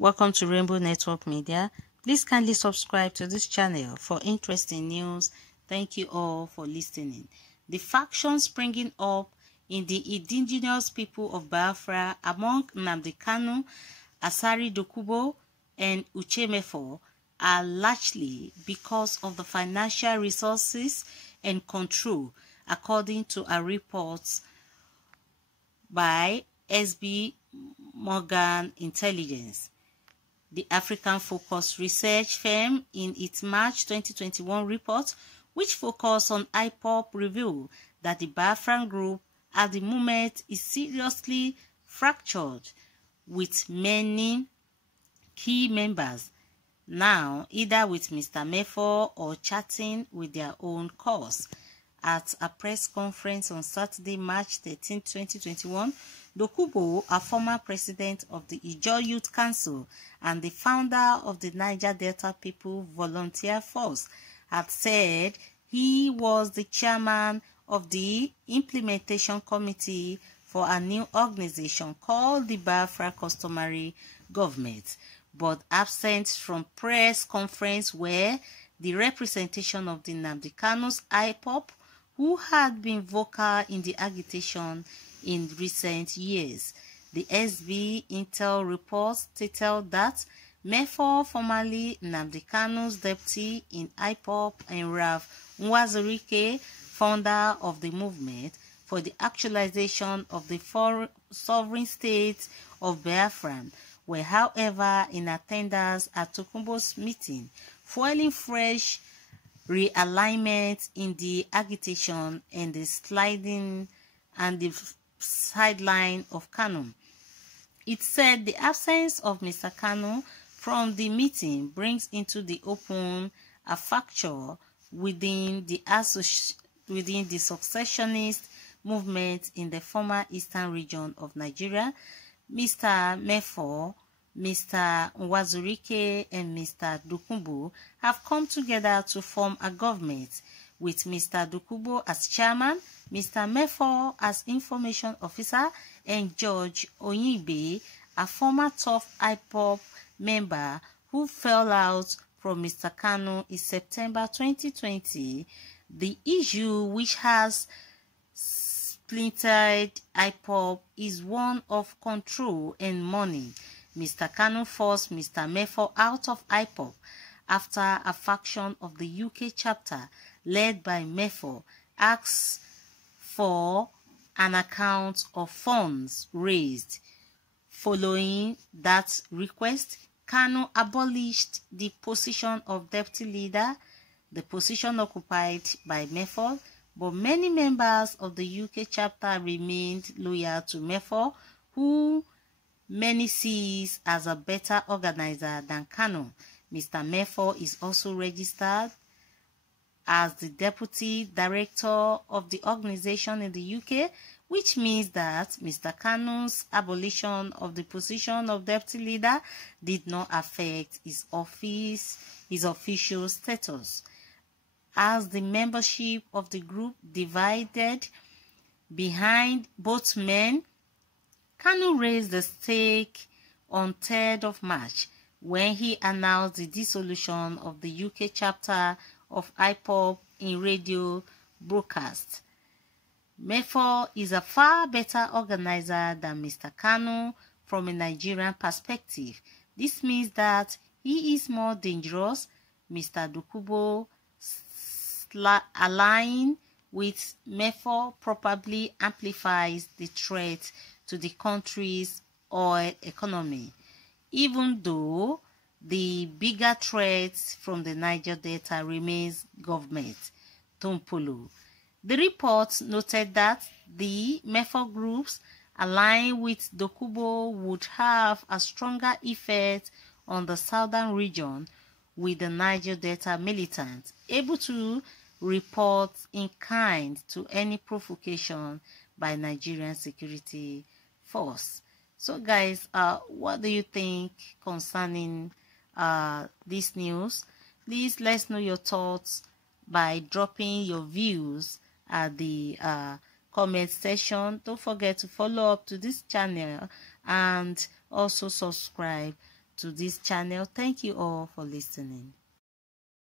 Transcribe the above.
Welcome to Rainbow Network Media. Please kindly subscribe to this channel for interesting news. Thank you all for listening. The factions springing up in the indigenous people of Biafra among Nnamdi Kanu, Asari Dokubo, and Uchemefo are largely because of the financial resources and control, according to a report by SB Morgan Intelligence. The African Focus research firm, in its March 2021 report, which focused on IPOB, revealed that the Biafran group at the moment is seriously fractured, with many key members now either with Mr. Mefo or chatting with their own cause. At a press conference on Saturday, March 13, 2021, Dokubo, a former president of the Ijaw Youth Council and the founder of the Niger Delta People Volunteer Force, had said he was the chairman of the implementation committee for a new organization called the Biafra Customary Government, but absent from press conference where the representation of the Nnamdi Kanu's IPOB, who had been vocal in the agitation in recent years. The SB Intel report stated that Mefo, formerly Nnamdi Kanu's deputy in IPOB, and Ralph Nwazurike, founder of the movement for the actualization of the sovereign state of Biafra, were however in attendance at Tokumbo's meeting, fueling fresh realignment in the agitation and the sideline of Kanu. It said the absence of Mr. Kanu from the meeting brings into the open a fracture within the successionist movement in the former eastern region of Nigeria. Mr. Mefo, Mr. Nwazurike, and Mr. Dokubo have come together to form a government with Mr. Dokubo as chairman, Mr. Mefo as information officer, and George Onyibe, a former top IPOB member who fell out from Mr. Kanu in September 2020. The issue, which has splintered IPOB, is one of control and money. Mr. Kanu forced Mr. Mefo out of IPOB after a faction of the UK chapter led by Mefo asked for an account of funds raised. Following that request, Kanu abolished the position of deputy leader, the position occupied by Mefo, but many members of the UK chapter remained loyal to Mefo, who many sees as a better organizer than Kanu. Mr. Mefo is also registered as the deputy director of the organization in the UK, which means that Mr. Kanu's abolition of the position of deputy leader did not affect his official status. As the membership of the group divided behind both men, Kanu raised the stake on 3rd of March when he announced the dissolution of the UK chapter of IPOB in radio broadcast. Mefo is a far better organizer than Mr. Kanu from a Nigerian perspective. This means that he is more dangerous. Mr. Dokubo allying with Mefo probably amplifies the threat to the country's oil economy, even though the bigger threat from the Niger Delta remains government. Tompolo. The report noted that the Mefo groups allying with Dokubo would have a stronger effect on the southern region, with the Niger Delta militants able to report in kind to any provocation by Nigerian security force. So guys, what do you think concerning this news? Please let's know your thoughts by dropping your views at the comment section. Don't forget to follow up to this channel and also subscribe to this channel. Thank you all for listening.